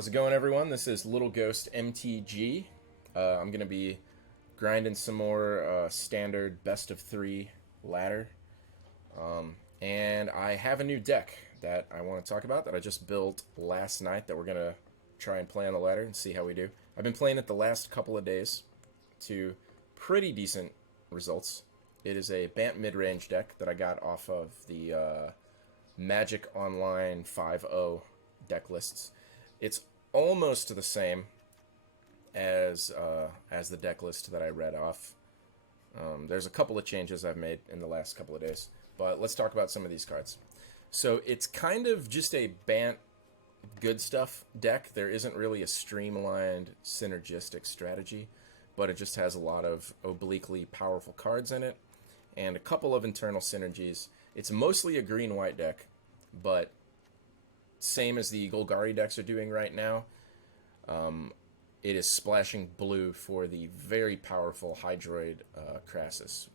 How's it going, everyone? This is Little Ghost MTG. I'm going to be grinding some more standard best of 3 ladder. And I have a new deck that I want to talk about that I just built last night that we're going to try and play on the ladder and see how we do. I've been playing it the last couple of days to pretty decent results. It is a Bant mid-range deck that I got off of the Magic Online 5.0 deck lists. It's almost the same as the deck list that I read off. There's a couple of changes I've made in the last couple of days, but let's talk about some of these cards. So it's kind of just a Bant Good Stuff deck. There isn't really a streamlined synergistic strategy, but it just has a lot of obliquely powerful cards in it and a couple of internal synergies. It's mostly a green-white deck, but same as the Golgari decks are doing right now, it is splashing blue for the very powerful Hydroid Crassus,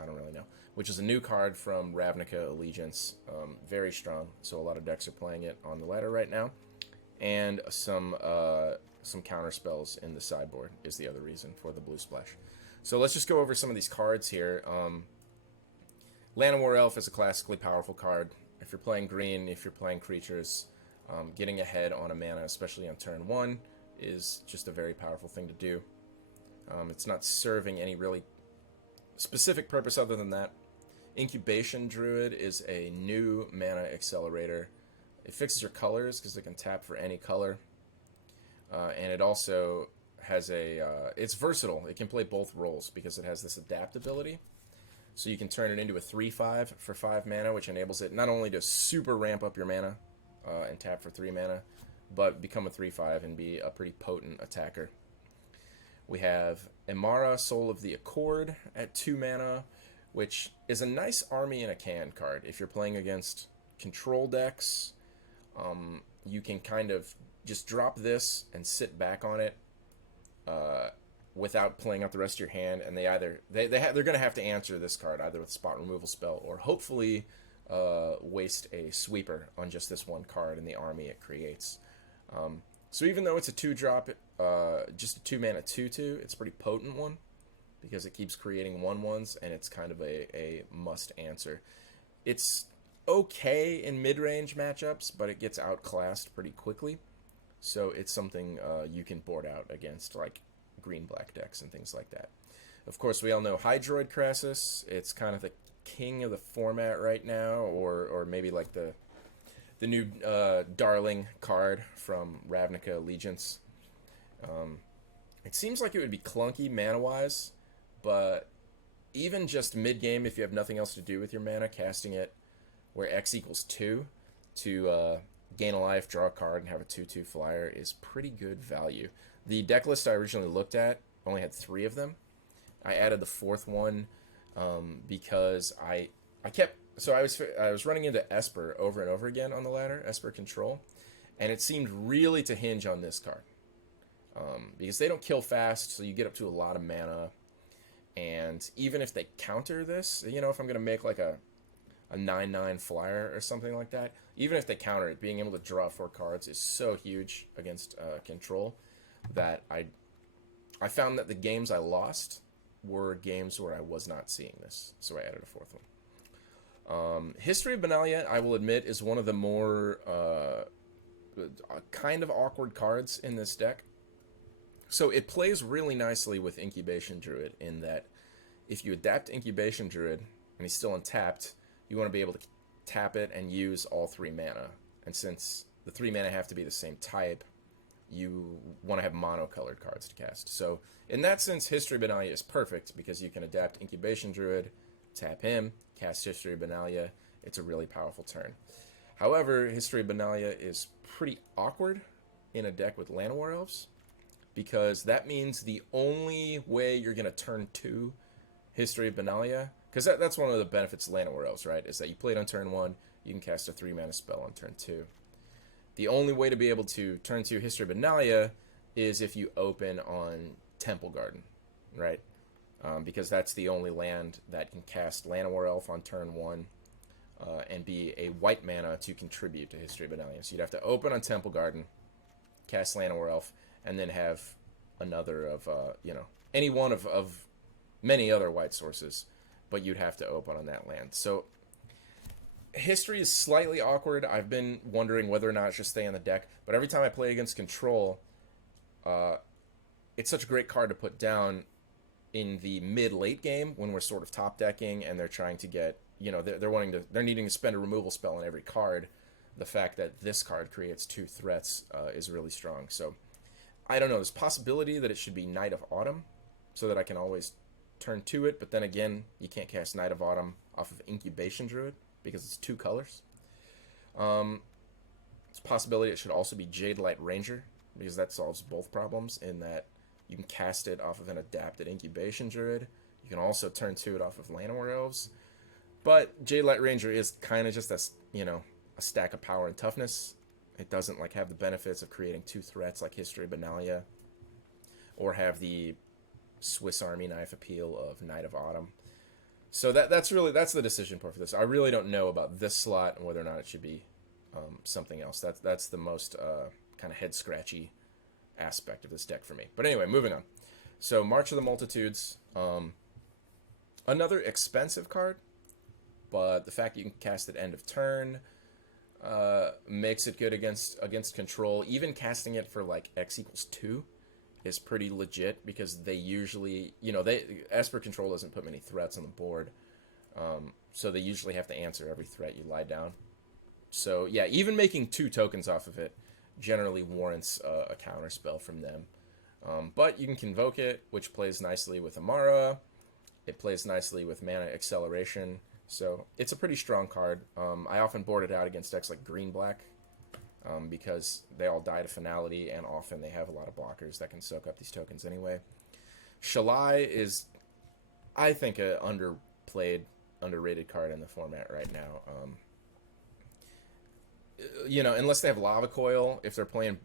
I don't really know, which is a new card from Ravnica Allegiance. Very strong, so a lot of decks are playing it on the ladder right now. And some counter spells in the sideboard is the other reason for the blue splash. So let's just go over some of these cards here. Llanowar Elf is a classically powerful card. If you're playing green, if you're playing creatures, getting ahead on a mana, especially on turn 1, is just a very powerful thing to do. It's not serving any really specific purpose other than that. Incubation Druid is a new mana accelerator. It fixes your colors because it can tap for any color. And it also has it's versatile. It can play both roles because it has this adaptability. So you can turn it into a 3/5 for 5 mana, which enables it not only to super ramp up your mana and tap for 3 mana, but become a 3/5 and be a pretty potent attacker. We have Emara, Soul of the Accord at 2 mana, which is a nice army in a can card. If you're playing against control decks, you can kind of just drop this and sit back on it without playing out the rest of your hand, and they're going to have to answer this card either with spot removal spell or hopefully waste a sweeper on just this one card in the army it creates. So even though it's a 2-drop, just a 2-mana 2/2, it's a pretty potent one because it keeps creating 1/1s, and it's kind of a must answer. It's okay in mid-range matchups, but it gets outclassed pretty quickly. So it's something you can board out against like green-black decks and things like that. Of course, we all know Hydroid Crassus. It's kind of the king of the format right now, or maybe like the new darling card from Ravnica Allegiance. It seems like it would be clunky mana-wise, but even just mid-game, if you have nothing else to do with your mana, casting it where X equals 2 to gain a life, draw a card, and have a 2/2 flyer is pretty good value. The deck list I originally looked at only had 3 of them. I added the 4th one because I was running into Esper over and over again on the ladder, Esper Control, and it seemed really to hinge on this card because they don't kill fast, so you get up to a lot of mana. And even if they counter this, if I'm going to make like a 9/9 flyer or something like that, even if they counter it, being able to draw 4 cards is so huge against control that I found that the games I lost were games where I was not seeing this, so I added a 4th one. History of Benalia, I will admit, is one of the more kind of awkward cards in this deck. So it plays really nicely with Incubation Druid in that if you adapt Incubation Druid and he's still untapped, you want to be able to tap it and use all 3 mana. And since the 3 mana have to be the same type, you want to have mono-colored cards to cast. So in that sense, History of Benalia is perfect because you can adapt Incubation Druid, tap him, cast History of Benalia. It's a really powerful turn. However, History of Benalia is pretty awkward in a deck with Llanowar Elves because that means the only way you're going to turn 2 History of Benalia, because that's one of the benefits of Llanowar Elves, right, is that you play it on turn 1, you can cast a 3-mana spell on turn 2. The only way to be able to turn 2 History of Benalia is if you open on Temple Garden, right? Because that's the only land that can cast Llanowar Elf on turn 1 and be a white mana to contribute to History of Benalia. So you'd have to open on Temple Garden, cast Llanowar Elf, and then have another of, any one of many other white sources, but you'd have to open on that land. So history is slightly awkward. I've been wondering whether or not it should stay on the deck, but every time I play against control, it's such a great card to put down in the mid-late game when we're sort of top decking and they're trying to get, they're needing to spend a removal spell on every card. The fact that this card creates 2 threats is really strong. So I don't know. There's possibility that it should be Knight of Autumn so that I can always turn to it, but then again, you can't cast Knight of Autumn off of Incubation Druid because it's 2 colors. It's a possibility it should also be Jadelight Ranger because that solves both problems in that you can cast it off of an adapted Incubation Druid. You can also turn to it off of Llanowar Elves. But Jadelight Ranger is kind of just a stack of power and toughness. It doesn't have the benefits of creating 2 threats like History Benalia, or have the Swiss Army knife appeal of Knight of Autumn. So that's the decision point for this. I really don't know about this slot and whether or not it should be something else. That's the most kind of head scratchy aspect of this deck for me. But anyway, moving on. So March of the Multitudes, another expensive card, but the fact that you can cast it end of turn makes it good against control. Even casting it for X equals 2 is pretty legit because they usually, Esper Control doesn't put many threats on the board, so they usually have to answer every threat you lie down. So yeah, even making 2 tokens off of it generally warrants a counter spell from them. But you can Convoke it, which plays nicely with Amara. It plays nicely with Mana Acceleration. So it's a pretty strong card. I often board it out against decks like Green-Black because they all die to Finality, and often they have a lot of blockers that can soak up these tokens anyway. Shalai is, I think, a underplayed, underrated card in the format right now. Unless they have Lava Coil, if they're playing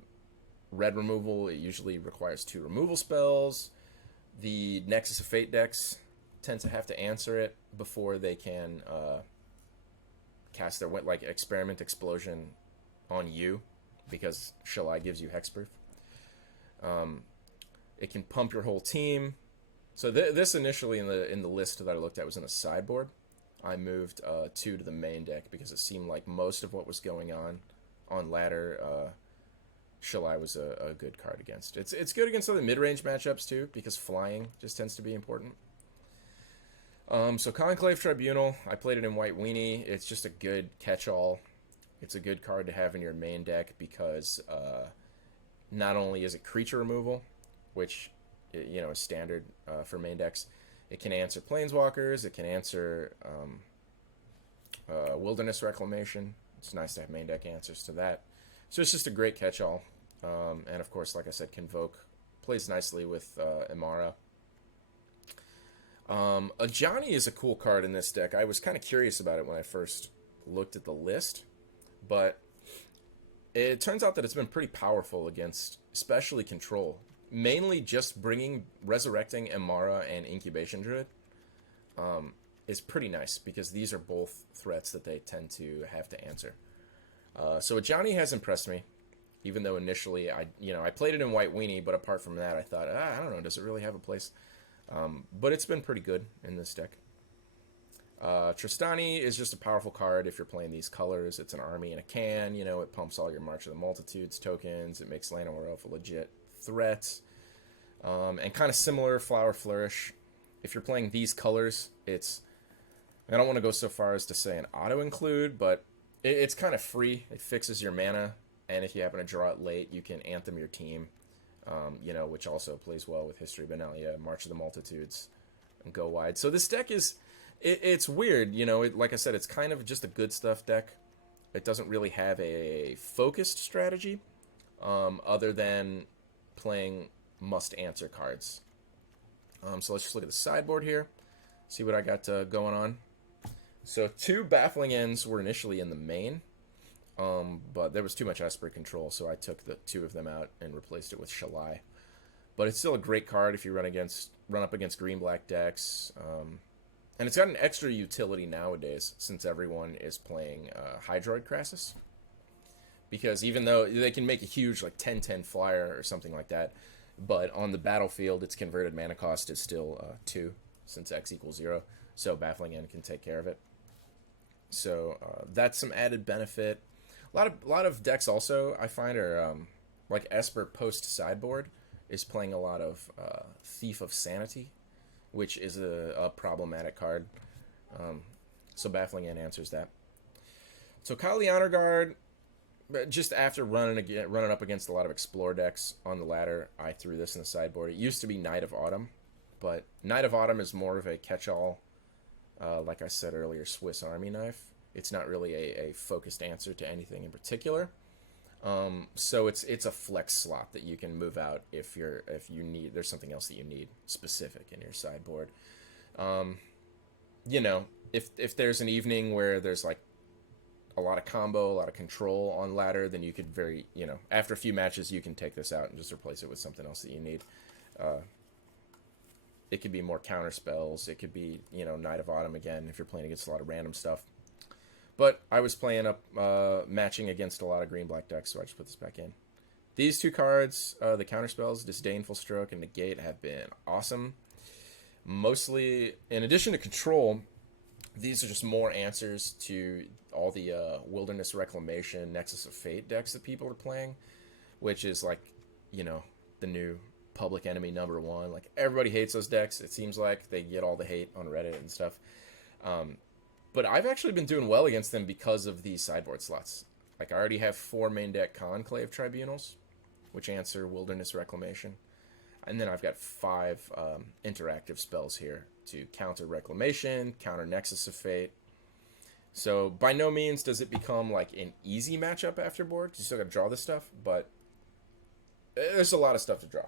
red removal, it usually requires 2 removal spells. The Nexus of Fate decks tend to have to answer it before they can cast their Experiment Explosion on you, because Shalai gives you hexproof. It can pump your whole team. So this initially in the list that I looked at was in the sideboard. I moved 2 to the main deck because it seemed like most of what was going on ladder, Shalai was a good card against. It's good against other mid-range matchups too, because flying just tends to be important. So Conclave Tribunal, I played it in White Weenie. It's just a good catch-all. It's a good card to have in your main deck because not only is it creature removal, which is standard for main decks, it can answer Planeswalkers, it can answer Wilderness Reclamation. It's nice to have main deck answers to that. So it's just a great catch-all. And of course, like I said, Convoke plays nicely with Imara. Ajani is a cool card in this deck. I was kind of curious about it when I first looked at the list, but it turns out that it's been pretty powerful against especially control. Mainly just resurrecting Imara and Incubation Druid is pretty nice because these are both threats that they tend to have to answer. So Ajani has impressed me, even though initially I played it in White Weenie, but apart from that I thought, I don't know, does it really have a place? But it's been pretty good in this deck. Tristani is just a powerful card if you're playing these colors. It's an army in a can, it pumps all your March of the Multitudes tokens, it makes Llanowar Elf a legit threat. And kind of similar, Flower Flourish. If you're playing these colors, I don't want to go so far as to say an auto-include, but it's kind of free. It fixes your mana, and if you happen to draw it late, you can Anthem your team, which also plays well with History Benalia, March of the Multitudes, and Go Wide. So this deck it's weird, like I said, it's kind of just a good stuff deck. It doesn't really have a focused strategy, other than playing must-answer cards. So let's just look at the sideboard here, see what I got going on. So 2 Baffling Ends were initially in the main, but there was too much Esper Control, so I took the 2 of them out and replaced it with Shalai. But it's still a great card if you run up against green-black decks. And it's got an extra utility nowadays, since everyone is playing Hydroid Crassus. because even though they can make a huge like 10-10 flyer or something like that, but on the battlefield its converted mana cost is still 2 since X equals 0, so Baffling End can take care of it. So that's some added benefit. A lot of decks also I find are like Esper post sideboard is playing a lot of Thief of Sanity, which is a problematic card. So Baffling End answers that. So Kali Honor Guard, just after running up against a lot of Explore decks on the ladder, I threw this in the sideboard. It used to be Knight of Autumn, but Knight of Autumn is more of a catch-all, like I said earlier, Swiss Army knife. It's not really a focused answer to anything in particular. So it's a flex slot that you can move out if you need, there's something else that you need specific in your sideboard. You know, if there's an evening where there's like a lot of combo, a lot of control on ladder, then you could after a few matches you can take this out and just replace it with something else that you need. It could be more counter spells. It could be, Knight of Autumn again if you're playing against a lot of random stuff. But I was playing up, matching against a lot of green-black decks, so I just put this back in. These two cards, the counterspells, Disdainful Stroke and Negate, have been awesome. Mostly, in addition to control, these are just more answers to all the Wilderness Reclamation, Nexus of Fate decks that people are playing, which is like, the new Public Enemy #1. Like, everybody hates those decks. It seems like they get all the hate on Reddit and stuff. But I've actually been doing well against them because of these sideboard slots. Like, I already have 4 main deck Conclave Tribunals, which answer Wilderness Reclamation. And then I've got 5 interactive spells here to counter Reclamation, counter Nexus of Fate. So, by no means does it become, like, an easy matchup after board. You still gotta draw this stuff, but there's a lot of stuff to draw.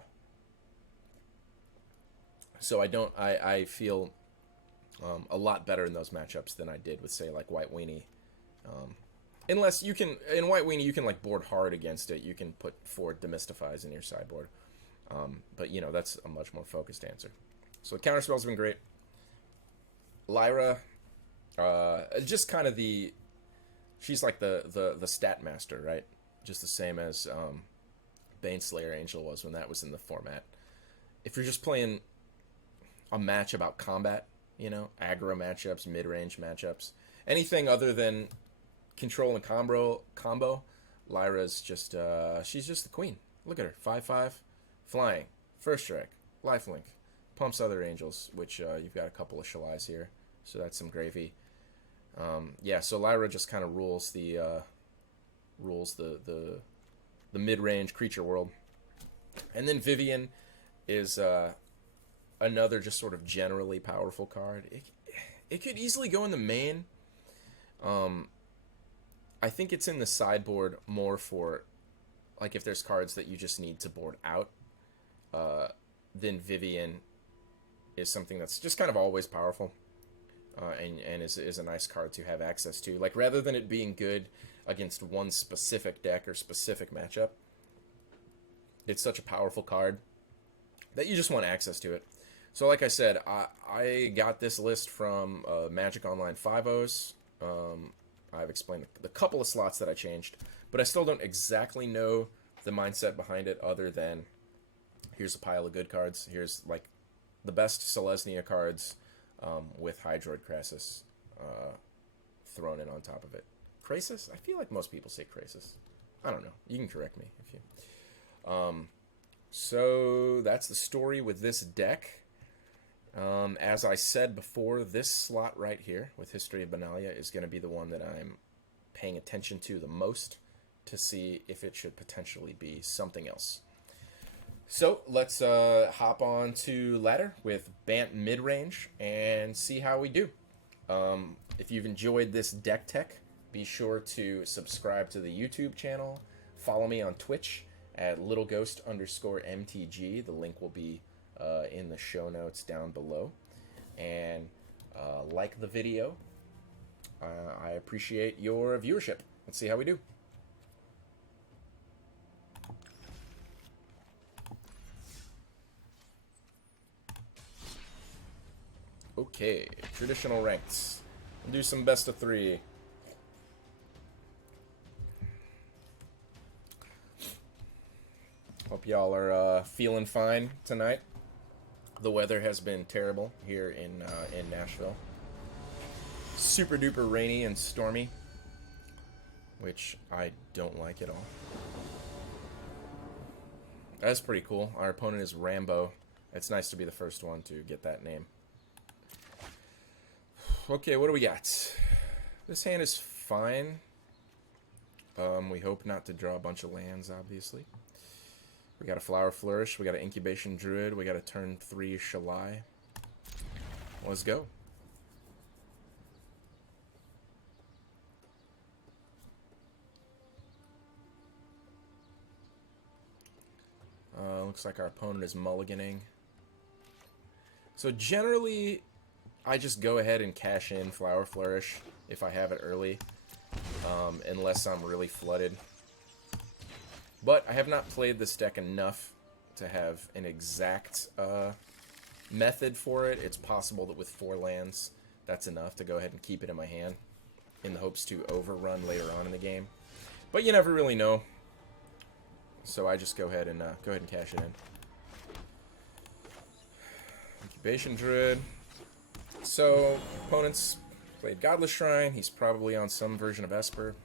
So I feel a lot better in those matchups than I did with, say, like White Weenie. Unless you can, in White Weenie, you can like board hard against it. You can put 4 Demystifies in your sideboard. But that's a much more focused answer. So counterspells have been great. Lyra, just kind of she's like the stat master, right? Just the same as Baneslayer Angel was when that was in the format. If you're just playing a match about combat, aggro matchups, mid-range matchups, anything other than control and combo, Lyra's just, she's just the queen. Look at her, 5/5, flying, first strike, lifelink, pumps other angels, which you've got a couple of Shalais here, so that's some gravy. Yeah, so Lyra just kind of rules the mid-range creature world. And then Vivian is another just sort of generally powerful card. It could easily go in the main. I think it's in the sideboard more for, like, if there's cards that you just need to board out, then Vivian is something that's just kind of always powerful, and is a nice card to have access to. Like, rather than it being good against one specific deck or specific matchup, it's such a powerful card that you just want access to it. So like I said, I got this list from Magic Online 5.0's. I've explained the couple of slots that I changed, but I still don't exactly know the mindset behind it, other than here's a pile of good cards. Here's like the best Selesnya cards with Hydroid Krasis thrown in on top of it. Krasis? I feel like most people say Krasis. I don't know. You can correct me if you... So that's the story with this deck. As I said before, this slot right here with History of Benalia is going to be the one that I'm paying attention to the most to see if it should potentially be something else. So let's hop on to ladder with Bant Midrange and see how we do. If you've enjoyed this deck tech, be sure to subscribe to the YouTube channel. Follow me on Twitch at littleghost_MTG. The link will be in the show notes down below. And like the video. I appreciate your viewership. Let's see how we do. Okay, traditional ranks. We'll do some best of 3. Hope y'all are feeling fine tonight. The weather has been terrible here in Nashville. Super duper rainy and stormy, which I don't like at all. That's pretty cool. Our opponent is Rambo. It's nice to be the first one to get that name. Okay, what do we got? This hand is fine. We hope not to draw a bunch of lands, obviously. We got a Flower Flourish. We got an Incubation Druid. We got a turn 3 Shalai. Let's go. Looks like our opponent is mulliganing. So generally, I just go ahead and cash in Flower Flourish if I have it early, unless I'm really flooded. But I have not played this deck enough to have an exact method for it. It's possible that with 4 lands, that's enough to go ahead and keep it in my hand in the hopes to overrun later on in the game. But you never really know. So I just go ahead and cash it in. Incubation Druid. So opponents played Godless Shrine. He's probably on some version of Esper.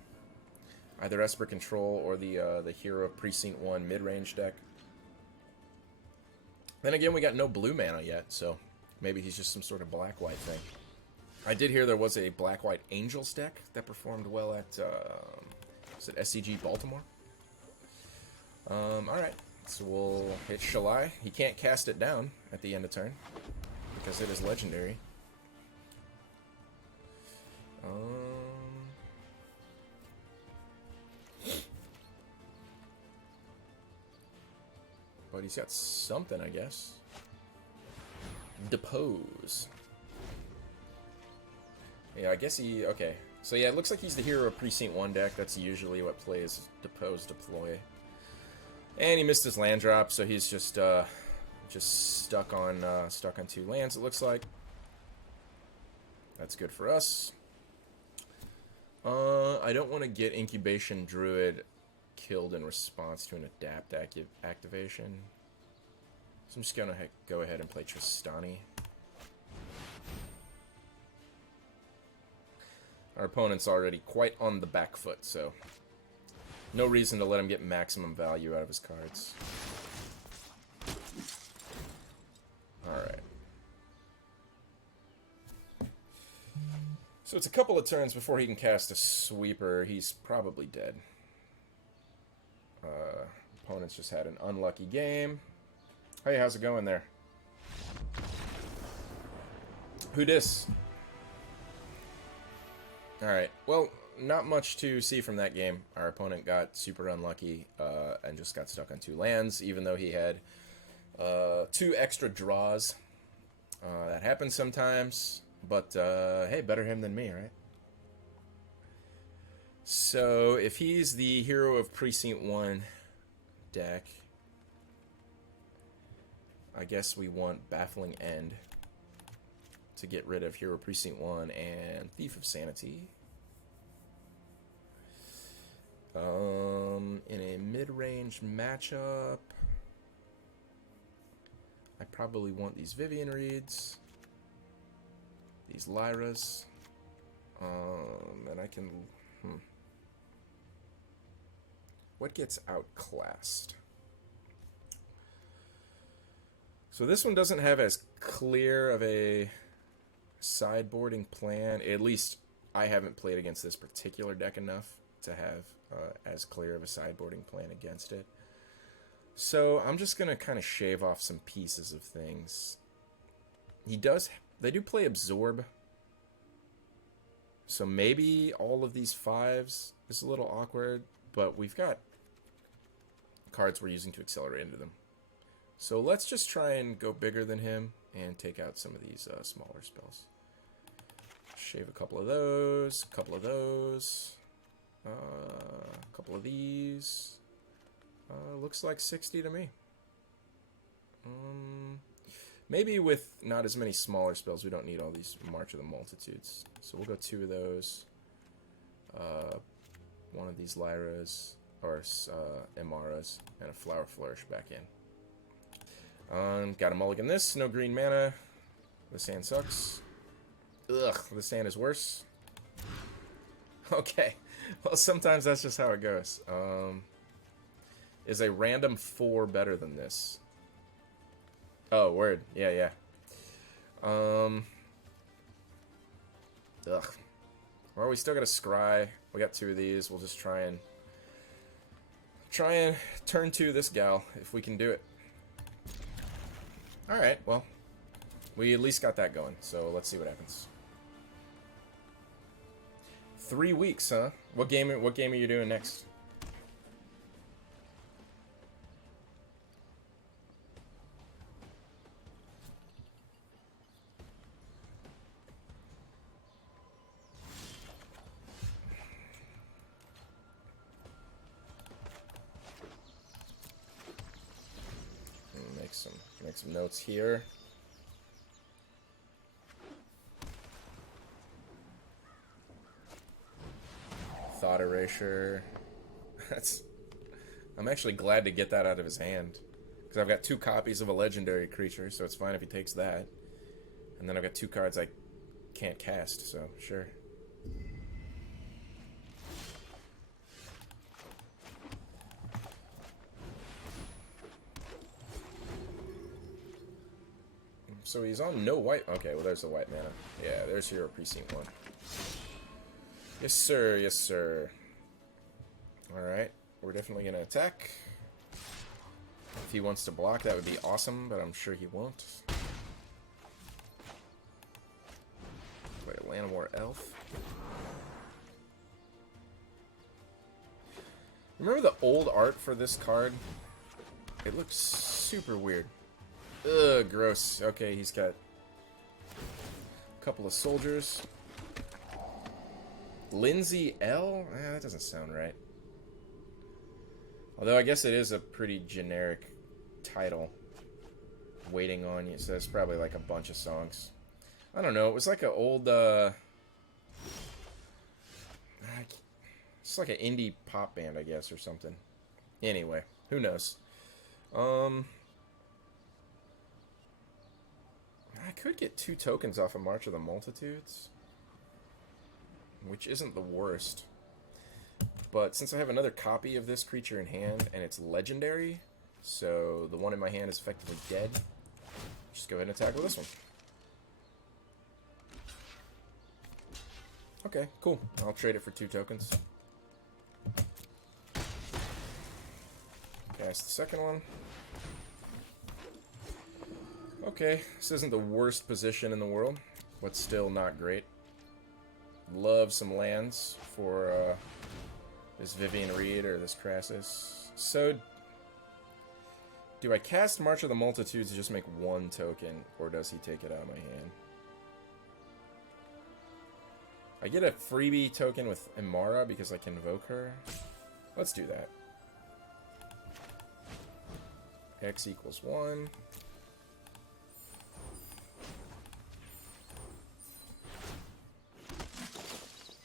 Either Esper Control or the Hero of Precinct 1 mid-range deck. Then again, we got no blue mana yet, so maybe he's just some sort of black-white thing. I did hear there was a black-white Angels deck that performed well at, was it SCG Baltimore? Alright, so we'll hit Shalai. He can't cast it down at the end of turn, because it is legendary. But he's got something, I guess. Depose. Yeah, I guess he... Okay. So yeah, it looks like he's the Hero of Precinct 1 deck. That's usually what plays Depose Deploy. And he missed his land drop, so he's just stuck on 2 lands, it looks like. That's good for us. I don't want to get Incubation Druid killed in response to an Adapt activation. So I'm just going to go ahead and play Tristani. Our opponent's already quite on the back foot, so no reason to let him get maximum value out of his cards. Alright. So it's a couple of turns before he can cast a sweeper. He's probably dead. Opponent's just had an unlucky game. Hey, how's it going there? Who dis? Alright, well, not much to see from that game. Our opponent got super unlucky and just got stuck on 2 lands, even though he had 2 extra draws. That happens sometimes, but hey, better him than me, right? So, if he's the Hero of Precinct 1 deck, I guess we want Baffling End to get rid of Hero Precinct 1 and Thief of Sanity. In a mid-range matchup, I probably want these Vivian Reeds, these Lyras, and I can... What gets outclassed? So this one doesn't have as clear of a sideboarding plan. At least I haven't played against this particular deck enough to have as clear of a sideboarding plan against it. So I'm just going to kind of shave off some pieces of things. They do play Absorb. So maybe all of these 5s is a little awkward, but we've got cards we're using to accelerate into them. So let's just try and go bigger than him and take out some of these smaller spells. Shave a couple of those, a couple of those, a couple of these. Looks like 60 to me. Maybe with not as many smaller spells, we don't need all these March of the Multitudes. So we'll go 2 of those. One of these Lyras. or Imaras, and a Flower Flourish back in. Gotta mulligan this. No green mana. This hand sucks. Ugh, this hand is worse. Okay. Well, sometimes that's just how it goes. Is a random 4 better than this? Oh, word. Yeah, yeah. Ugh. Well, we still got a scry. We got 2 of these. We'll just try and turn 2 this gal if we can do it. All right. Well, we at least got that going. So let's see what happens. 3 weeks, huh? What game are you doing next? Make some notes here. Thought erasure. I'm actually glad to get that out of his hand, because I've got 2 copies of a legendary creature, so it's fine if he takes that. And then I've got 2 cards I can't cast, so sure. So he's on no white. Okay, well there's the white mana. Yeah, there's Hero Precinct 1. Yes, sir. Yes, sir. Alright. We're definitely going to attack. If he wants to block, that would be awesome, but I'm sure he won't. Play a Llanowar Elf. Remember the old art for this card? It looks super weird. Ugh, gross. Okay, he's got a couple of soldiers. Lindsay L? That doesn't sound right. Although I guess it is a pretty generic title. Waiting on You. So it's probably like a bunch of songs. I don't know. It was like an old, it's like an indie pop band, I guess, or something. Anyway, who knows? I could get 2 tokens off of March of the Multitudes, which isn't the worst. But since I have another copy of this creature in hand, and it's legendary, so the one in my hand is effectively dead, just go ahead and attack with this one. Okay, cool. I'll trade it for 2 tokens. Cast the second one. Okay, this isn't the worst position in the world, but still not great. Love some lands for this Vivian Reed or this Crassus. So, do I cast March of the Multitudes to just make 1 token, or does he take it out of my hand? I get a freebie token with Imara because I can invoke her. Let's do that. X equals 1.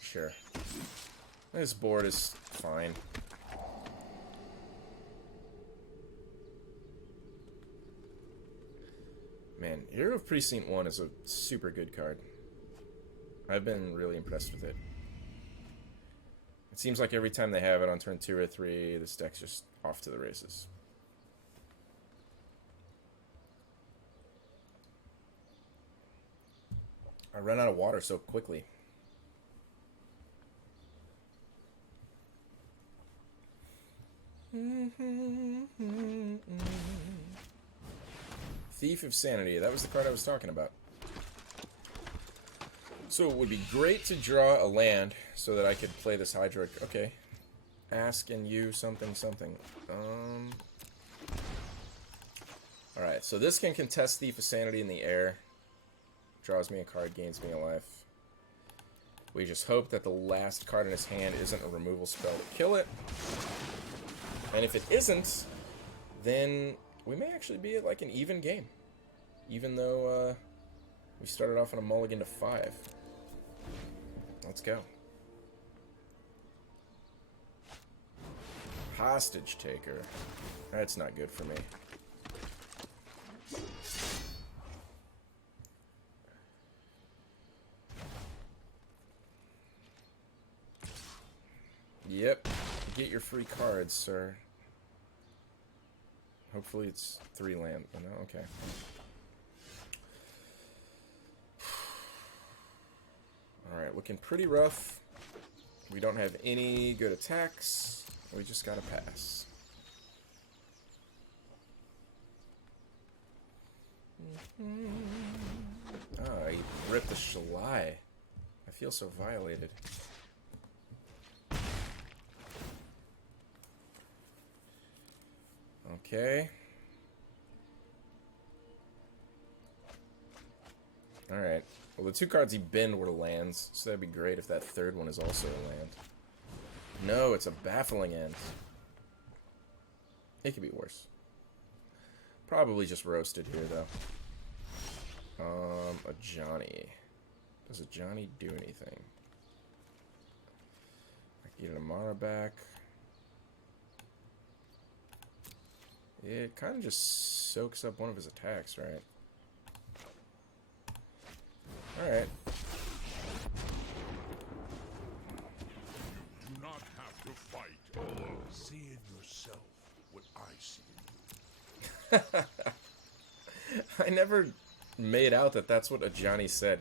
Sure. This board is fine. Man, Hero of Precinct 1 is a super good card. I've been really impressed with it. It seems like every time they have it on turn 2 or 3, this deck's just off to the races. I run out of water so quickly. Thief of Sanity. That was the card I was talking about. So it would be great to draw a land so that I could play this Hydroid. Okay. Ask and you something something. Alright, so this can contest Thief of Sanity in the air. Draws me a card, gains me a life. We just hope that the last card in his hand isn't a removal spell to kill it. And if it isn't, then we may actually be at like an even game. Even though we started off on a mulligan to 5. Let's go. Hostage taker. That's not good for me. Yep. Get your free cards, sir. Hopefully it's 3 land. Oh, no? Okay. Alright, looking pretty rough. We don't have any good attacks. We just gotta pass. Ah, he ripped the Shalai. I feel so violated. Okay. Alright. Well, the 2 cards he binned were lands, so that'd be great if that 3rd one is also a land. No, it's a Baffling End. It could be worse. Probably just roasted here, though. A Johnny. Does a Johnny do anything? I can get an Amara back. It kind of just soaks up one of his attacks, right? Alright. You do not have to fight alone. See in yourself what I see in you. I never made out that that's what a Johnny said.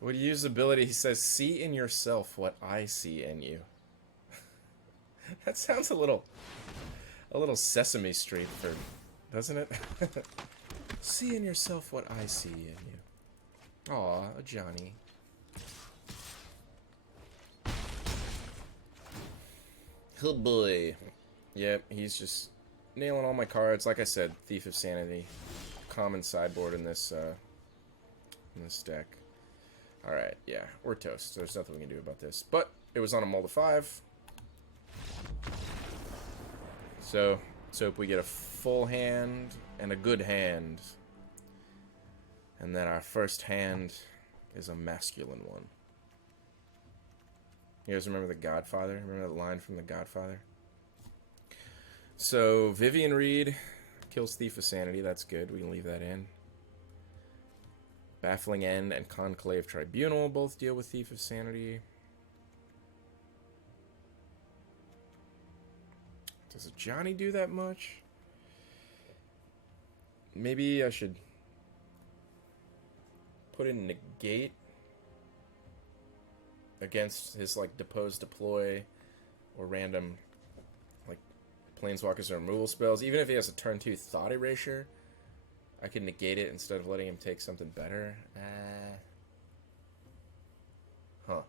When you use ability, he says, "See in yourself what I see in you." That sounds a little Sesame Street, for, doesn't it? See in yourself what I see in you. Aw, a Johnny. Oh boy. Yep, he's just nailing all my cards. Like I said, Thief of Sanity, common sideboard in this deck. All right, yeah, we're toast. There's nothing we can do about this. But it was on a mull to 5. So let's hope we get a full hand and a good hand. And then our first hand is a masculine one. You guys remember The Godfather? Remember that line from The Godfather? So Vivian Reed kills Thief of Sanity. That's good. We can leave that in. Baffling End and Conclave Tribunal both deal with Thief of Sanity. Does a Johnny do that much? Maybe I should put in Negate against his, like, Depose Deploy or random, like, Planeswalkers or removal spells. Even if he has a turn 2 Thought Erasure, I can negate it instead of letting him take something better. Huh.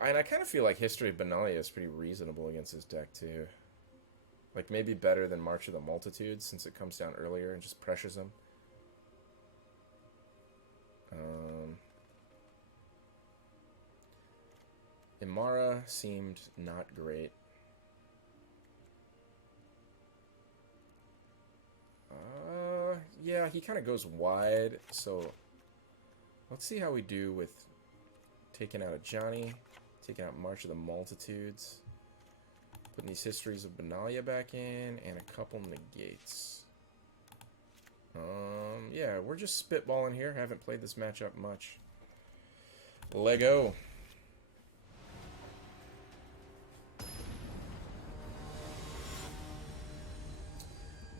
And I kind of feel like History of Benalia is pretty reasonable against his deck, too. Like, maybe better than March of the Multitudes, since it comes down earlier and just pressures him. Imara seemed not great. Yeah, he kind of goes wide, so let's see how we do with taking out a Johnny, taking out March of the Multitudes, putting these Histories of Benalia back in, and a couple negates. Yeah, we're just spitballing here. Haven't played this matchup much. Lego.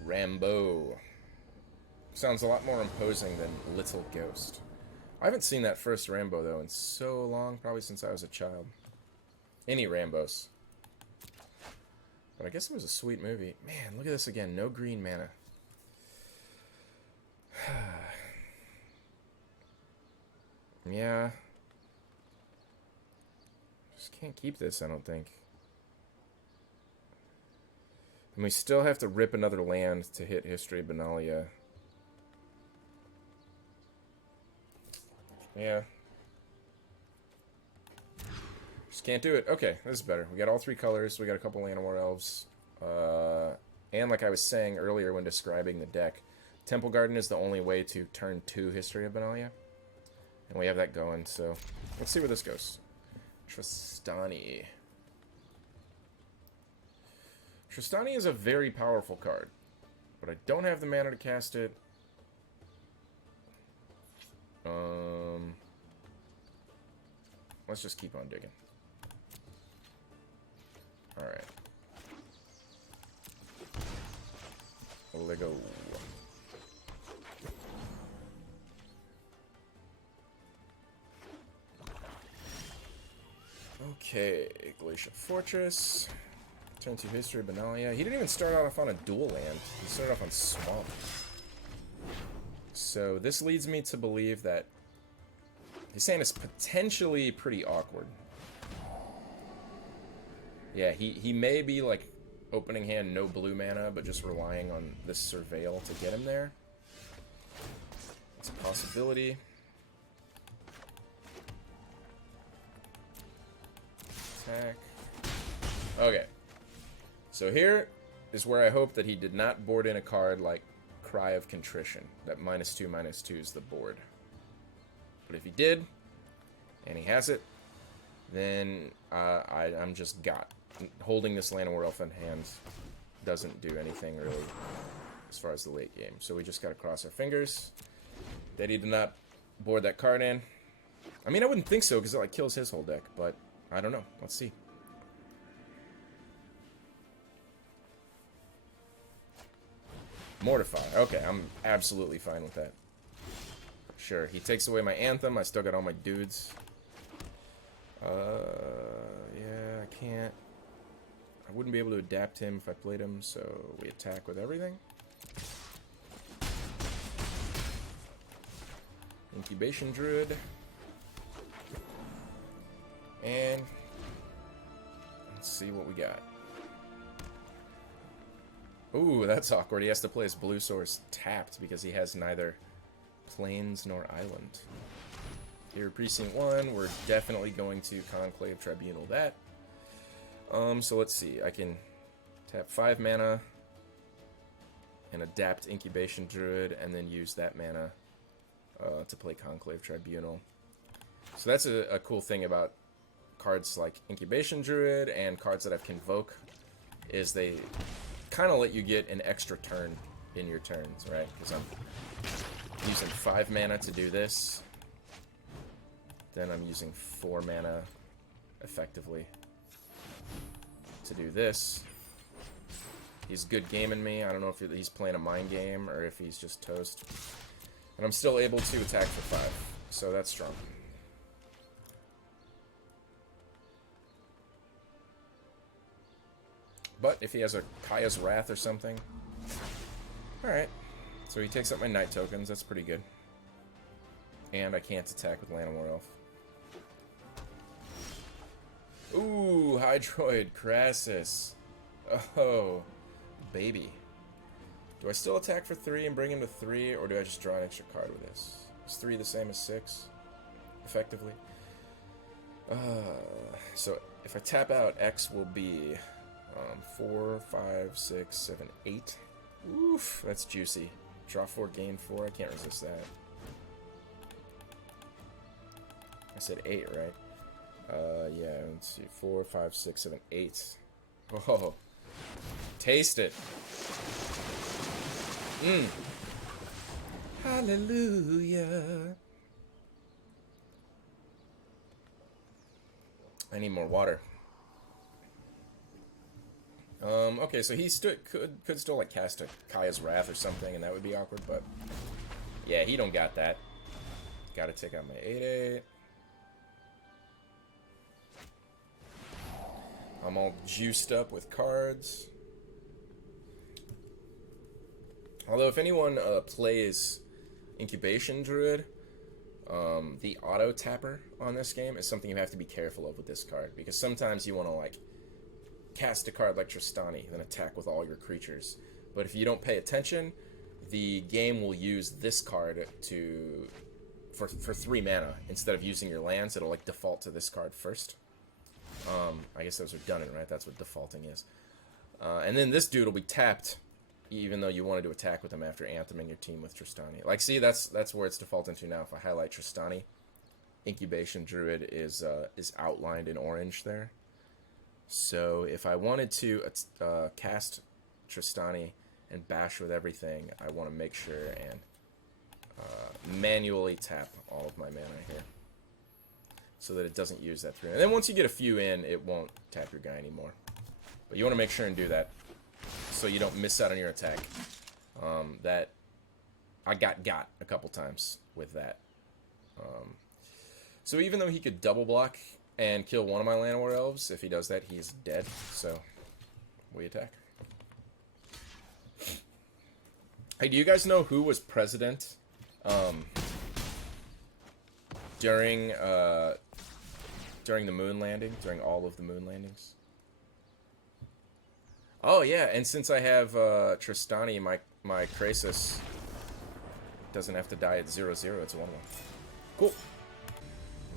Rambo. Sounds a lot more imposing than Little Ghost. I haven't seen that first Rambo, though, in so long. Probably since I was a child. Any Rambos. But I guess it was a sweet movie. Man, look at this again. No green mana. Yeah. Just can't keep this, I don't think. And we still have to rip another land to hit History of Benalia. Yeah. Just can't do it. Okay, this is better. We got all 3 colors. We got a couple Llanowar Elves. And like I was saying earlier when describing the deck, Temple Garden is the only way to turn 2 History of Benalia. And we have that going, so let's see where this goes. Tristani. Tristani is a very powerful card, but I don't have the mana to cast it. Let's just keep on digging. Alright. Lego. Okay, Glacial Fortress. Turn to History, Benalia. He didn't even start off on a dual land. He started off on Swamp. So this leads me to believe that his hand is potentially pretty awkward. Yeah, he may be like opening hand no blue mana, but just relying on this Surveil to get him there. It's a possibility. Attack. Okay. So here is where I hope that he did not board in a card like Cry of Contrition. That -2/-2 is the board. But if he did, and he has it, then I'm just got. Holding this Llanowar Elf in hand doesn't do anything really as far as the late game. So we just gotta cross our fingers that he did not board that card in. I mean, I wouldn't think so because it like kills his whole deck, but I don't know. Let's see. Mortify. Okay, I'm absolutely fine with that. Sure, he takes away my Anthem. I still got all my dudes. Yeah, I can't. I wouldn't be able to adapt him if I played him, so we attack with everything. Incubation Druid. And let's see what we got. Ooh, that's awkward. He has to play his blue source tapped because he has neither plains nor island. Here, Precinct 1, we're definitely going to Conclave Tribunal that. So let's see. I can tap 5 mana and adapt Incubation Druid and then use that mana to play Conclave Tribunal. So that's a cool thing about cards like Incubation Druid and cards that have Convoke is they kind of let you get an extra turn in your turns, right? Because I'm using 5 mana to do this. Then I'm using 4 mana effectively to do this. He's good gaming me. I don't know if he's playing a mind game or if he's just toast. And I'm still able to attack for 5. So that's strong. But if he has a Kaya's Wrath or something... Alright. So he takes up my night tokens. That's pretty good. And I can't attack with Llanowar Elf. Ooh, Hydroid, Crassus. Oh, baby. Do I still attack for 3 and bring him to 3, or do I just draw an extra card with this? Is 3 the same as 6, effectively? So if I tap out, X will be 4, 5, 6, 7, 8. Oof, that's juicy. Draw 4, gain 4. I can't resist that. I said 8, right? Yeah, let's see. 4, 5, 6, 7, 8. Oh, taste it. Hallelujah. I need more water. Okay, so he could still like cast a Kaya's Wrath or something, and that would be awkward, but yeah, he don't got that. Gotta take out my 8/8. I'm all juiced up with cards. Although if anyone plays Incubation Druid, the auto tapper on this game is something you have to be careful of with this card, because sometimes you want to like cast a card like Tristani, then attack with all your creatures. But if you don't pay attention, the game will use this card for 3 mana instead of using your lands. It'll like default to this card first. I guess that's redundant, right? That's what defaulting is. And then this dude will be tapped, even though you wanted to attack with him after antheming your team with Tristani. Like, see, that's where it's defaulting to now. If I highlight Tristani, Incubation Druid is outlined in orange there. So if I wanted to cast Tristani and bash with everything, I want to make sure and manually tap all of my mana here, so that it doesn't use that 3. And then once you get a few in, it won't tap your guy anymore. But you want to make sure and do that, so you don't miss out on your attack. That I got a couple times with that. So even though he could double block and kill one of my Llanowar Elves, if he does that, he's dead. So we attack. Hey, do you guys know who was president during the moon landing, during all of the moon landings? Oh yeah, and since I have Tristani, my Krasis doesn't have to die at 0/0. It's 1/1. Cool.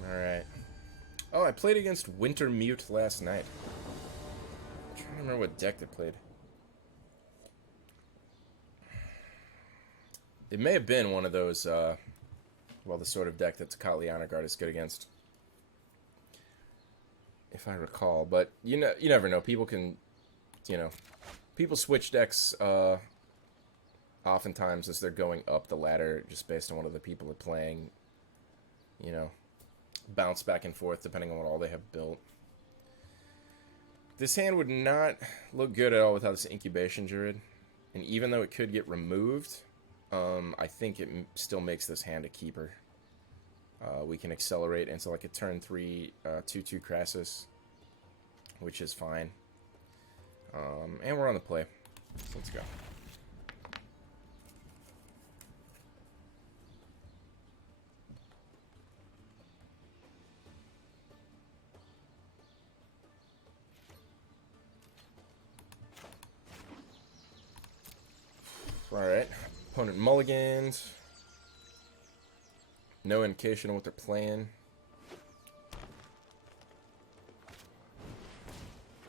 All right. Oh, I played against Winter Mute last night. I'm trying to remember what deck they played. It may have been one of those, well, the sort of deck that Takali Honor Guard is good against, if I recall. But you never know. People can, people switch decks oftentimes as they're going up the ladder, just based on what other people are playing. Bounce back and forth depending on what all they have built. This hand would not look good at all without this Incubation Druid, and even though it could get removed, I think it still makes this hand a keeper. We can accelerate into like a turn 3 2/2 Krasis, which is fine. And we're on the play. Let's go. Alright, opponent mulligans. No indication of what they're playing.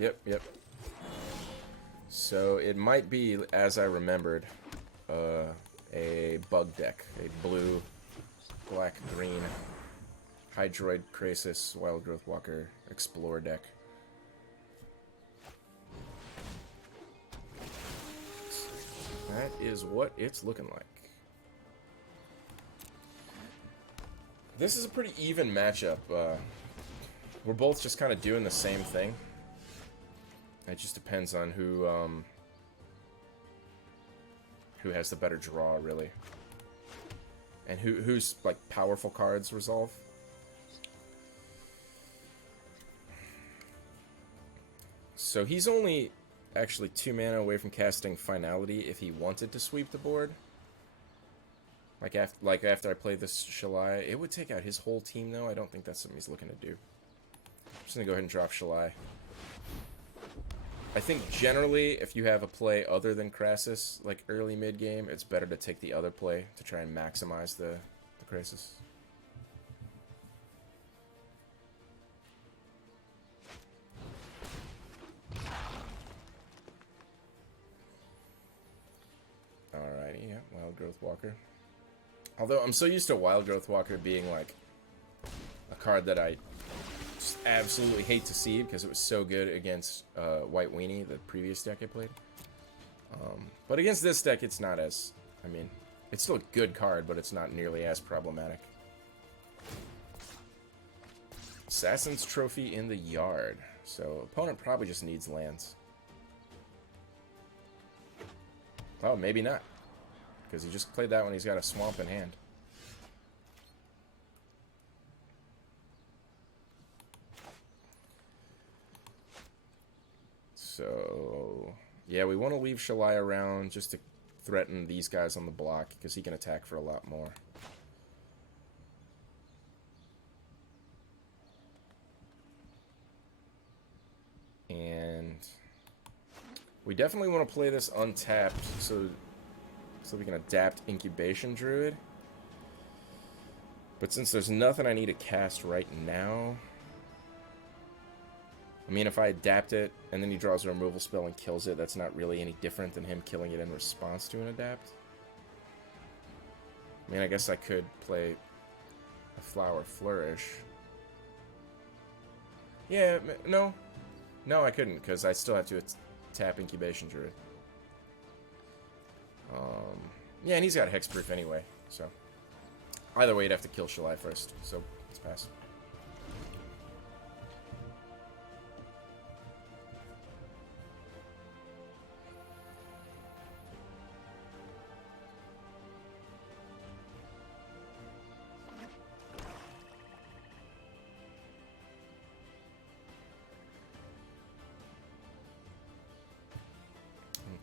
Yep. So it might be, as I remembered, a bug deck. A blue, black, green, Hydroid, Krasis, Wild Growth Walker, Explorer deck. That is what it's looking like. This is a pretty even matchup. We're both just kind of doing the same thing. It just depends on who has the better draw, really, and whose like powerful cards resolve. So he's only actually 2 mana away from casting Finality if he wanted to sweep the board. Like after I play this Shalai, it would take out his whole team though. I don't think that's something he's looking to do. I'm just gonna go ahead and drop Shalai. I think generally, if you have a play other than Krasis, like early mid game, it's better to take the other play to try and maximize the Krasis. Alrighty, yeah, Wild Growth Walker. Although I'm so used to Wild Growth Walker being like a card that I just absolutely hate to see because it was so good against White Weenie, the previous deck I played. But against this deck, it's not as... I mean, it's still a good card, but it's not nearly as problematic. Assassin's Trophy in the yard. So, opponent probably just needs lands. Oh, maybe not. Because he just played that when he's got a swamp in hand. So, yeah, we want to leave Shalai around just to threaten these guys on the block, because he can attack for a lot more. And we definitely want to play this untapped, so we can adapt Incubation Druid. But since there's nothing I need to cast right now... I mean, if I adapt it, and then he draws a removal spell and kills it, that's not really any different than him killing it in response to an adapt. I mean, I guess I could play a flower flourish. Yeah, no. No, I couldn't, because I still have to tap Incubation Druid. Yeah, and he's got Hexproof anyway, so... Either way, you'd have to kill Shalai first, so let's pass.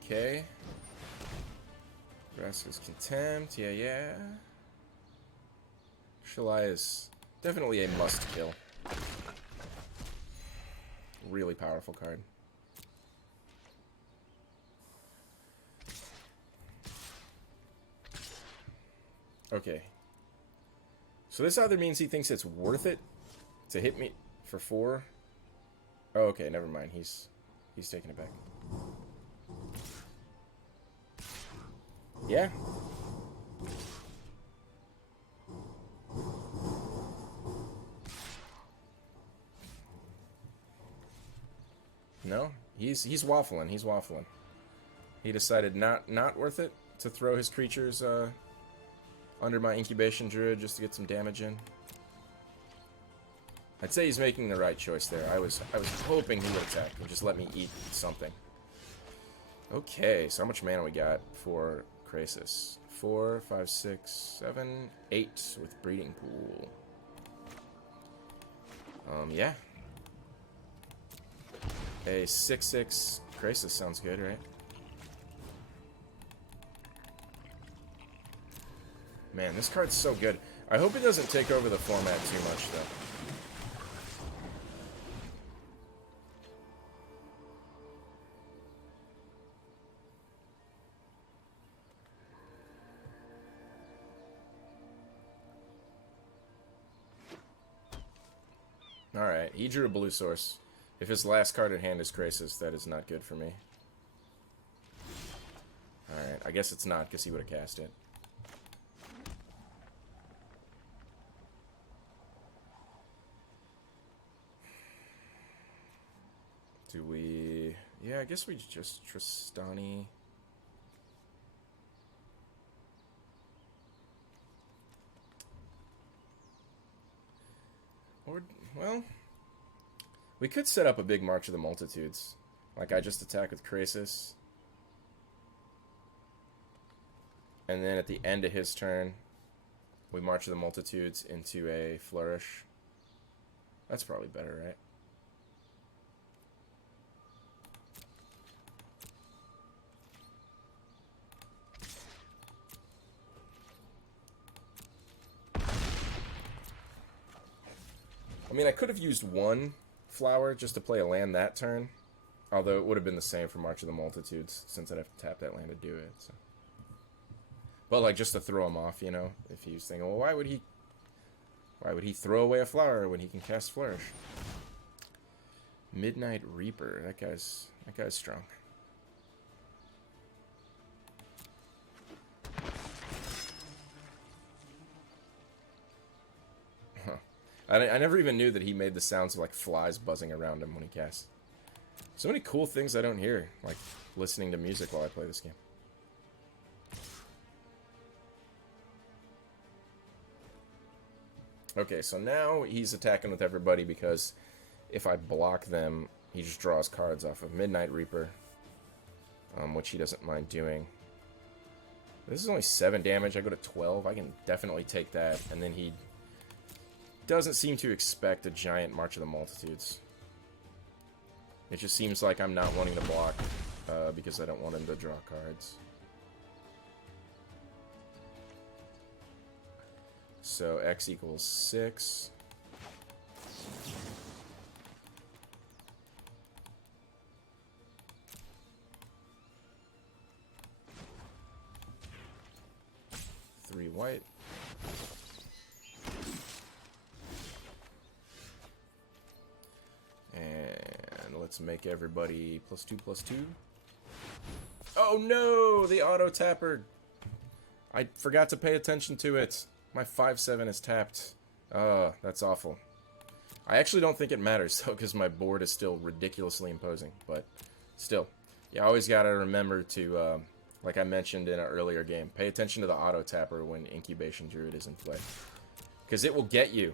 Okay. Vraska's Contempt, yeah. Shalai is definitely a must kill. Really powerful card. Okay. So this either means he thinks it's worth it to hit me for 4. Oh, okay, never mind. He's taking it back. Yeah. No, he's waffling. He's waffling. He decided not worth it to throw his creatures under my Incubation Druid just to get some damage in. I'd say he's making the right choice there. I was hoping he would attack and just let me eat something. Okay, so how much mana we got for Krasis? 4, 5, 6, 7, 8 with Breeding Pool. Yeah. A 6/6 Krasis sounds good, right? Man, this card's so good. I hope it doesn't take over the format too much, though. Alright, he drew a blue source. If his last card at hand is Krasis, that is not good for me. Alright, I guess it's not, because he would have cast it. Do we... Yeah, I guess we just Tristani. Or, well... We could set up a big March of the Multitudes. Like, I just attack with Krasis. And then at the end of his turn, we March of the Multitudes into a Flourish. That's probably better, right? I mean, I could have used one flower just to play a land that turn. Although it would have been the same for March of the Multitudes, since I'd have to tap that land to do it. So. But, like, just to throw him off, you know? If he was thinking, well, why would he throw away a flower when he can cast Flourish? Midnight Reaper. That guy's strong. Huh. I never even knew that he made the sounds of, like, flies buzzing around him when he casts. So many cool things I don't hear, like listening to music while I play this game. Okay, so now he's attacking with everybody because if I block them, he just draws cards off of Midnight Reaper, which he doesn't mind doing. This is only 7 damage. I go to 12. I can definitely take that. And then he doesn't seem to expect a giant March of the Multitudes. It just seems like I'm not wanting to block because I don't want him to draw cards. So X equals 6. Three white. And let's make everybody +2/+2. Oh no! The auto tapper! I forgot to pay attention to it. My 5/7 is tapped That's awful. I actually don't think it matters, though, because my board is still ridiculously imposing. But still, you always got to remember to, like I mentioned in an earlier game, pay attention to the auto-tapper when Incubation Druid is in play. Because it will get you.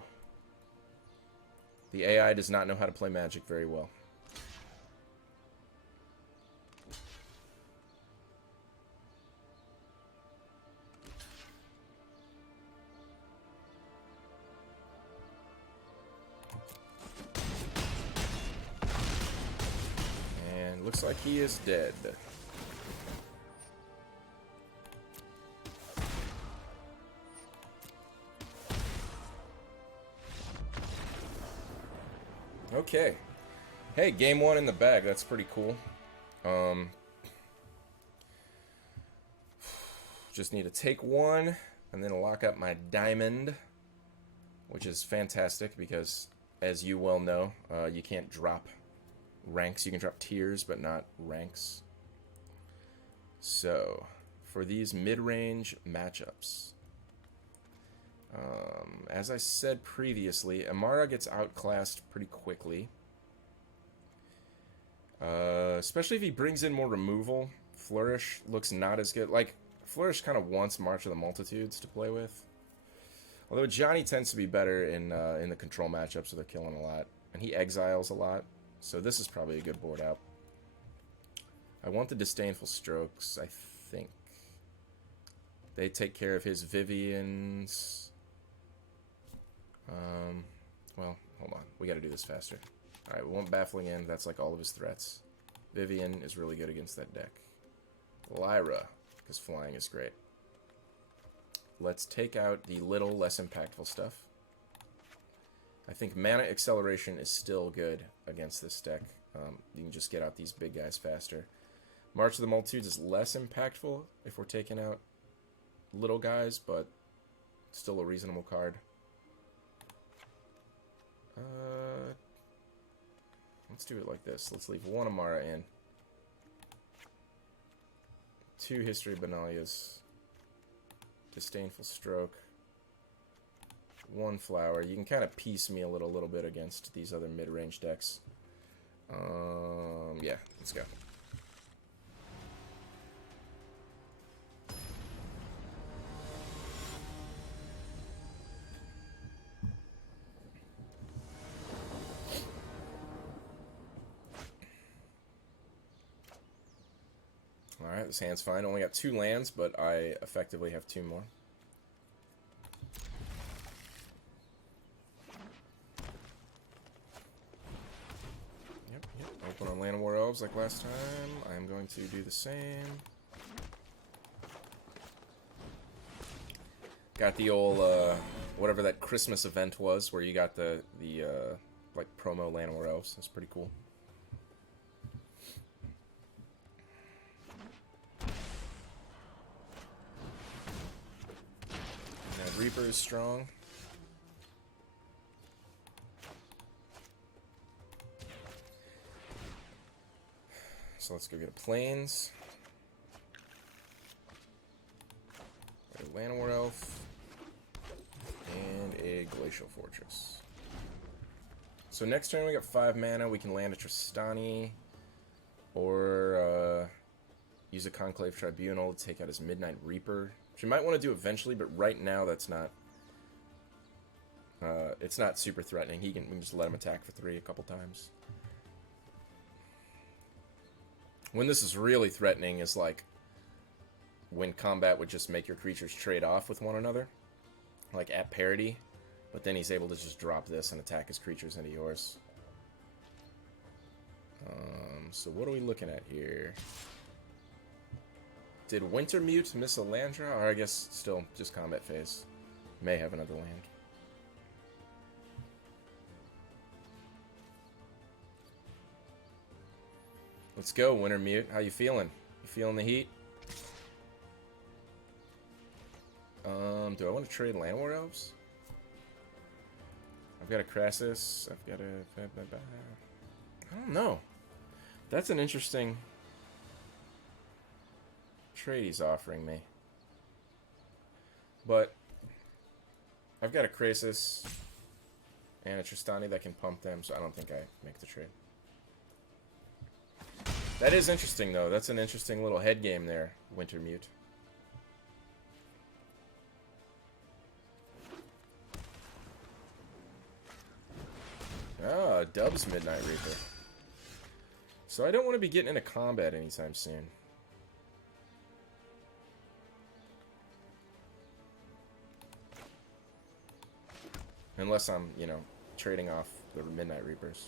The AI does not know how to play Magic very well. And looks like he is dead. Okay. Hey, game 1 in the bag. That's pretty cool. Just need to take one and then lock up my diamond, which is fantastic because, as you well know, you can't drop ranks. You can drop tiers, but not ranks. So, for these mid-range matchups, as I said previously, Amara gets outclassed pretty quickly. Especially if he brings in more removal. Flourish looks not as good. Like, Flourish kind of wants March of the Multitudes to play with. Although Johnny tends to be better in the control matchups, so they're killing a lot. And he exiles a lot, so this is probably a good board out. I want the Disdainful Strokes, I think. They take care of his Vivians. Well, hold on. We gotta do this faster. Alright, we want Baffling End. That's like all of his threats. Vivian is really good against that deck. Lyra, because flying is great. Let's take out the little less impactful stuff. I think Mana Acceleration is still good against this deck. You can just get out these big guys faster. March of the Multitudes is less impactful if we're taking out little guys, but still a reasonable card. Let's do it like this. Let's leave one Amara in. 2 History Benalias. Disdainful Stroke. 1 Flower. You can kind of piecemeal it a little bit against these other mid-range decks. Yeah, let's go. Alright, this hand's fine. Only got 2 lands, but I effectively have 2 more. Yep. Open on Land of War Elves like last time. I am going to do the same. Got the old, whatever that Christmas event was, where you got the like, promo Land of War Elves. That's pretty cool. Reaper is strong. So let's go get a Plains. A Llanowar Elf. And a Glacial Fortress. So next turn we got 5 mana. We can land a Tristani. Or use a Conclave Tribunal to take out his Midnight Reaper. Which you might want to do eventually, but right now that's not... it's not super threatening. We can just let him attack for 3 a couple times. When this is really threatening is like when combat would just make your creatures trade off with one another. Like at parity. But then he's able to just drop this and attack his creatures into yours. So what are we looking at here? Did Wintermute miss a land draw? Or I guess still just combat phase. May have another land. Let's go, Wintermute. How you feeling? You feeling the heat? Do I want to trade Llanowar Elves? I've got a Crassus. I've got a... I don't know. That's an interesting trade he's offering me. But I've got a Crassus. And a Tristani that can pump them, so I don't think I make the trade. That is interesting, though. That's an interesting little head game there, Wintermute. Ah, Dub's Midnight Reaper. So I don't want to be getting into combat anytime soon. Unless I'm, you know, trading off the Midnight Reapers.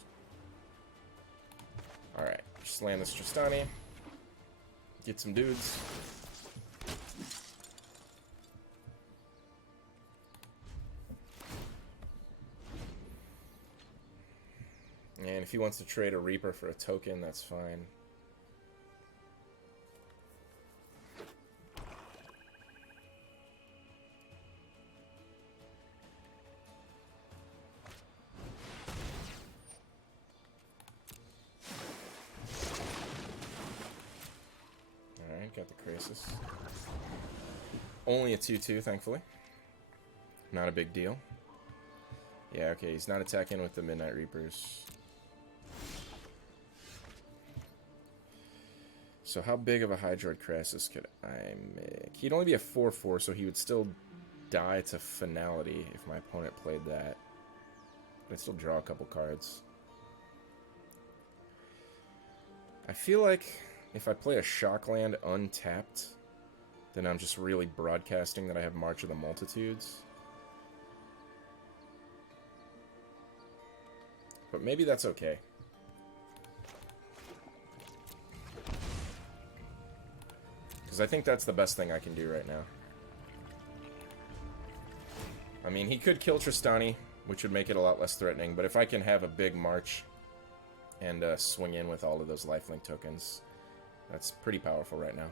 Alright, just land this Tristani. Get some dudes. And if he wants to trade a Reaper for a token, that's fine. Alright, got the Krasis. Only a 2-2, thankfully. Not a big deal. Yeah, okay, he's not attacking with the Midnight Reapers. So how big of a Hydroid Krasis could I make? He'd only be a 4-4, so he would still die to Finality if my opponent played that. But I'd still draw a couple cards. I feel like if I play a Shockland untapped, then I'm just really broadcasting that I have March of the Multitudes. But maybe that's okay. Because I think that's the best thing I can do right now. I mean, he could kill Tristani, which would make it a lot less threatening. But if I can have a big March and swing in with all of those lifelink tokens, that's pretty powerful right now.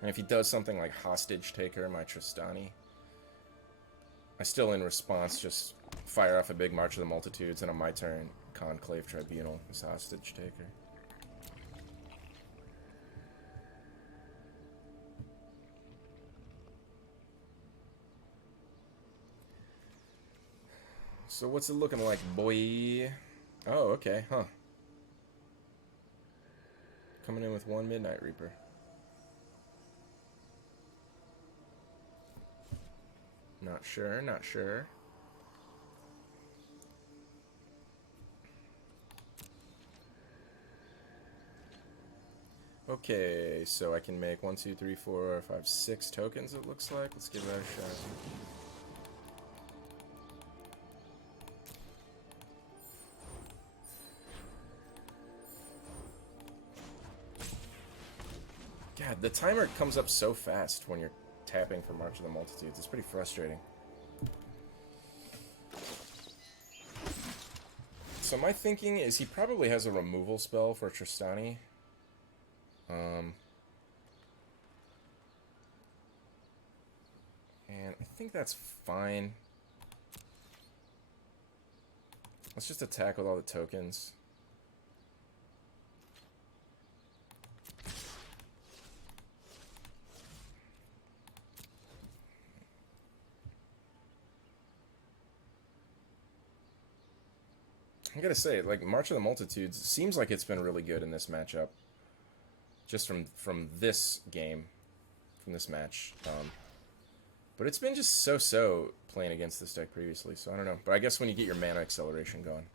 And if he does something like Hostage Taker my Tristani, I still, in response, just fire off a big March of the Multitudes, and on my turn, Conclave Tribunal is Hostage Taker. So what's it looking like, boy? Oh, okay, huh. Coming in with one Midnight Reaper. Not sure, not sure. Okay, so I can make 1, 2, 3, 4, 5, 6 tokens, it looks like. Let's give that a shot. God, the timer comes up so fast when you're tapping for March of the Multitudes. It's pretty frustrating. So my thinking is he probably has a removal spell for Tristani. And I think that's fine. Let's just attack with all the tokens. I gotta say, like, March of the Multitudes seems like it's been really good in this matchup. Just from this game, from this match. But it's been just so-so playing against this deck previously, so I don't know. But I guess when you get your mana acceleration going.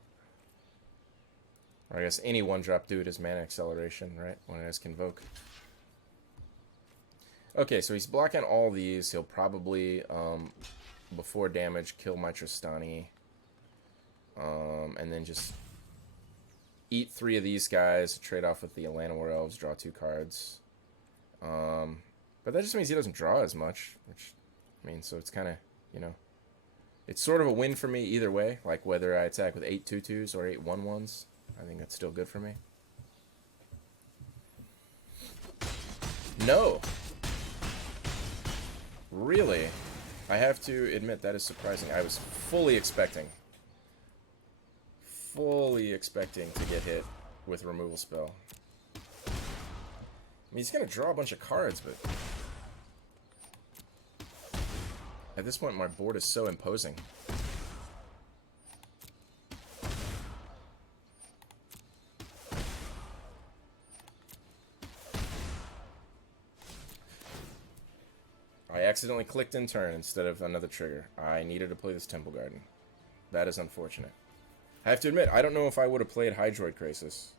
Or I guess any one-drop dude is mana acceleration, right? When it has Convoke. Okay, so he's blocking all these. He'll probably, before damage, kill my Tristani. And then just eat 3 of these guys, trade off with the Llanowar Elves, draw 2 cards. But that just means he doesn't draw as much, which, I mean, so it's kind of, you know, it's sort of a win for me either way, like whether I attack with 8 2/2s or 8 1/1s. I think that's still good for me. No! Really? I have to admit, that is surprising. I was fully expecting to get hit with removal spell. mean, he's going to draw a bunch of cards, but... At this point, my board is so imposing. I accidentally clicked in turn instead of another trigger. I needed to play this Temple Garden. That is unfortunate. I have to admit, I don't know if I would have played Hydroid Crisis.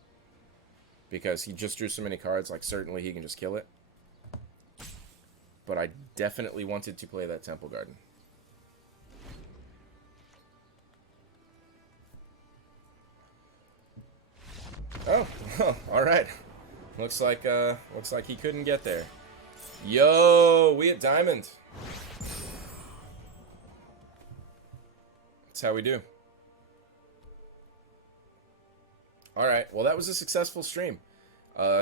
Because he just drew so many cards, like certainly he can just kill it. But I definitely wanted to play that Temple Garden. Oh, alright. Looks like he couldn't get there. Yo, we at Diamond. That's how we do. Alright, well that was a successful stream.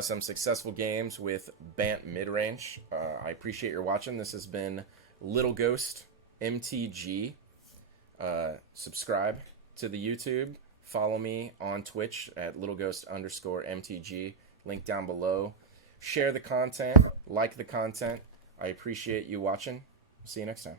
Some successful games with Bant Midrange. I appreciate your watching. This has been Little Ghost MTG. Subscribe to the YouTube. Follow me on Twitch at littleghost_MTG. Link down below. Share the content. Like the content. I appreciate you watching. See you next time.